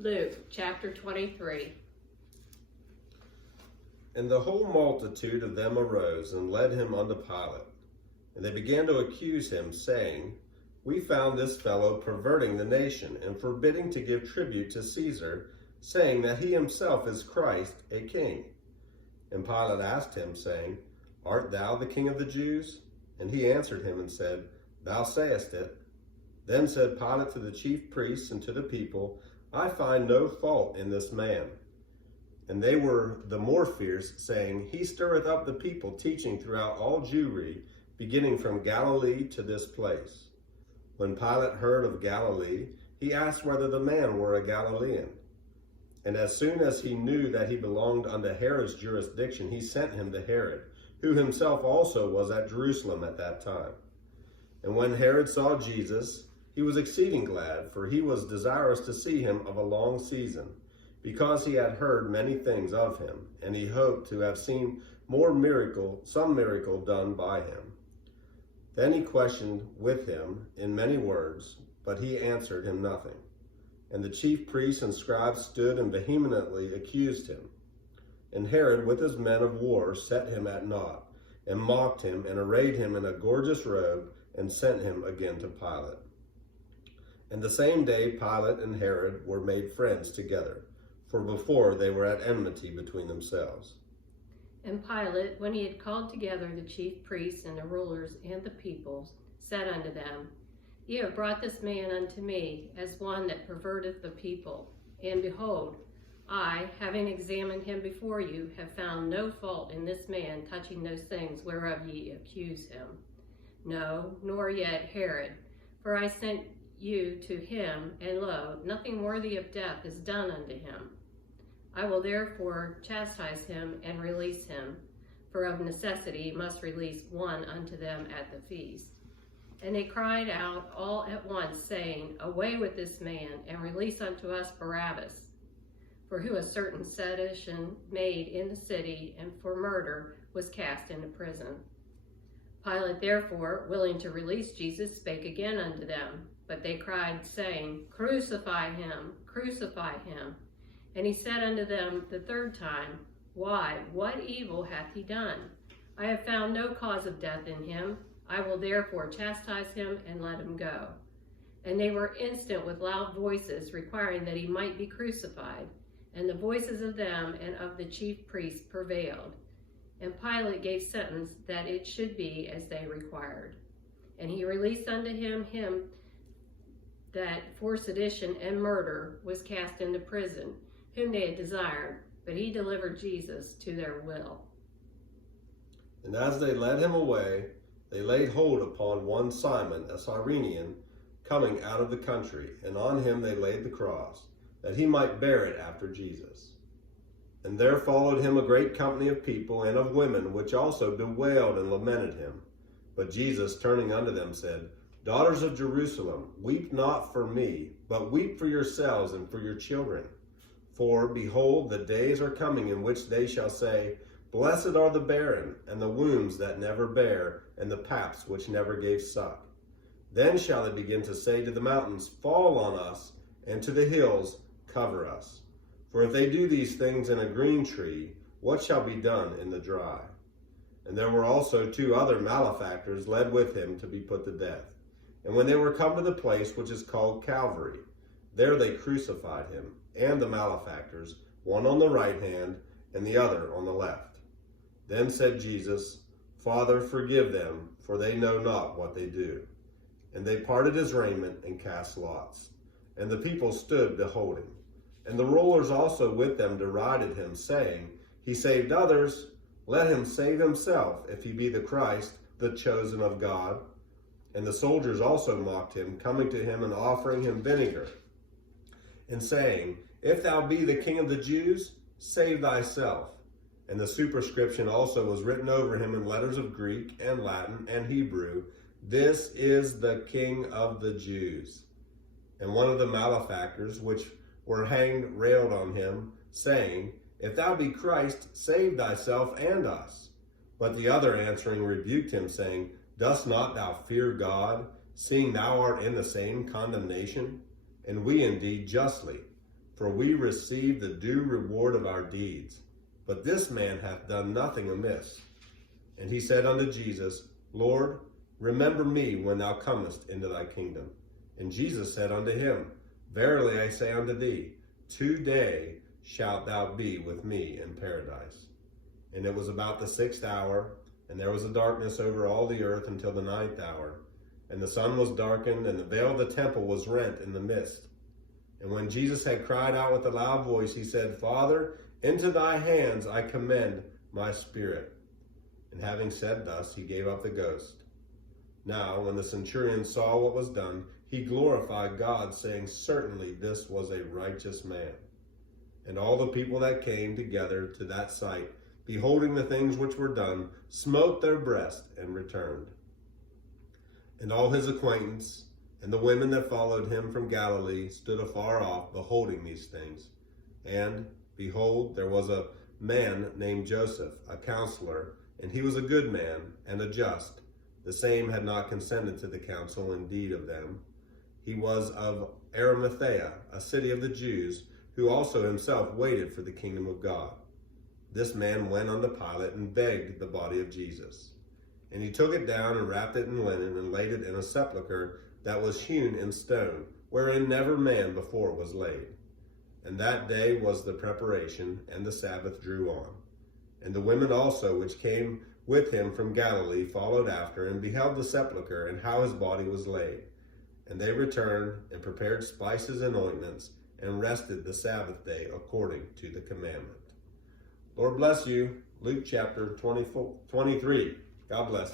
Luke chapter 23. And the whole multitude of them arose and led him unto Pilate. And they began to accuse him, saying, We found this fellow perverting the nation, and forbidding to give tribute to Caesar, saying that he himself is Christ, a king. And Pilate asked him, saying, Art thou the king of the Jews? And he answered him and said, Thou sayest it. Then said Pilate to the chief priests and to the people, I find no fault in this man. And they were the more fierce, saying, He stirreth up the people, teaching throughout all Jewry, beginning from Galilee to this place. When Pilate heard of Galilee, he asked whether the man were a Galilean. And as soon as he knew that he belonged unto Herod's jurisdiction, he sent him to Herod, who himself also was at Jerusalem at that time. And when Herod saw Jesus, he was exceeding glad, for he was desirous to see him of a long season, because he had heard many things of him, and he hoped to have seen some miracle done by him. Then he questioned with him in many words, but he answered him nothing. And the chief priests and scribes stood and vehemently accused him. And Herod with his men of war set him at naught, and mocked him, and arrayed him in a gorgeous robe, and sent him again to Pilate. And the same day Pilate and Herod were made friends together, for before they were at enmity between themselves. And Pilate, when he had called together the chief priests and the rulers and the people, said unto them, Ye have brought this man unto me as one that perverteth the people. And behold, I, having examined him before you, have found no fault in this man touching those things whereof ye accuse him. No, nor yet Herod, for I sent you to him, and lo, nothing worthy of death is done unto him. I will therefore chastise him and release him, for of necessity must release one unto them at the feast. And they cried out all at once, saying, Away with this man, and release unto us Barabbas, for who a certain sedition made in the city, and for murder was cast into prison. Pilate therefore, willing to release Jesus, spake again unto them. But they cried, saying, Crucify him, crucify him. And he said unto them the third time, Why, what evil hath he done? I have found no cause of death in him. I will therefore chastise him and let him go. And they were instant with loud voices, requiring that he might be crucified. And the voices of them and of the chief priests prevailed. And Pilate gave sentence that it should be as they required. And he released unto him that for sedition and murder was cast into prison, whom they had desired, but he delivered Jesus to their will. And as they led him away, they laid hold upon one Simon, a Cyrenian, coming out of the country, and on him they laid the cross, that he might bear it after Jesus. And there followed him a great company of people and of women, which also bewailed and lamented him. But Jesus, turning unto them, said, Daughters of Jerusalem, weep not for me, but weep for yourselves and for your children. For, behold, the days are coming in which they shall say, Blessed are the barren, and the wombs that never bare, and the paps which never gave suck. Then shall they begin to say to the mountains, Fall on us, and to the hills, Cover us. For if they do these things in a green tree, what shall be done in the dry? And there were also 2 other malefactors led with him to be put to death. And when they were come to the place which is called Calvary, there they crucified him, and the malefactors, one on the right hand, and the other on the left. Then said Jesus, Father, forgive them, for they know not what they do. And they parted his raiment, and cast lots. And the people stood beholding. And the rulers also with them derided him, saying, He saved others, let him save himself, if he be the Christ, the chosen of God. And the soldiers also mocked him, coming to him and offering him vinegar, and saying, If thou be the King of the Jews, save thyself. And the superscription also was written over him in letters of Greek and Latin and Hebrew, This is the King of the Jews. And one of the malefactors which were hanged railed on him, saying, If thou be Christ, save thyself and us. But the other answering rebuked him, saying, Dost not thou fear God, seeing thou art in the same condemnation? And we indeed justly. for we receive the due reward of our deeds. But this man hath done nothing amiss. And he said unto Jesus, Lord, remember me when thou comest into thy kingdom. And Jesus said unto him, Verily I say unto thee, today shalt thou be with me in paradise. And it was about the 6th hour, and there was a darkness over all the earth until the 9th hour. And the sun was darkened, and the veil of the temple was rent in the midst. And when Jesus had cried out with a loud voice, he said, Father, into thy hands I commend my spirit. And having said thus, he gave up the ghost. Now, when the centurion saw what was done, he glorified God, saying, Certainly this was a righteous man. And all the people that came together to that sight, beholding the things which were done, smote their breast and returned. And all his acquaintance and the women that followed him from Galilee stood afar off, beholding these things. And, behold, there was a man named Joseph, a counselor, and he was a good man and a just. The same had not consented to the counsel and deed of them. He was of Arimathea, a city of the Jews, who also himself waited for the kingdom of God. This man went unto Pilate and begged the body of Jesus. And he took it down and wrapped it in linen and laid it in a sepulchre that was hewn in stone, wherein never man before was laid. And that day was the preparation, and the Sabbath drew on. And the women also which came with him from Galilee followed after, and beheld the sepulchre, and how his body was laid. And they returned, and prepared spices and ointments, and rested the Sabbath day according to the commandment. Lord bless you. Luke chapter 23. God bless.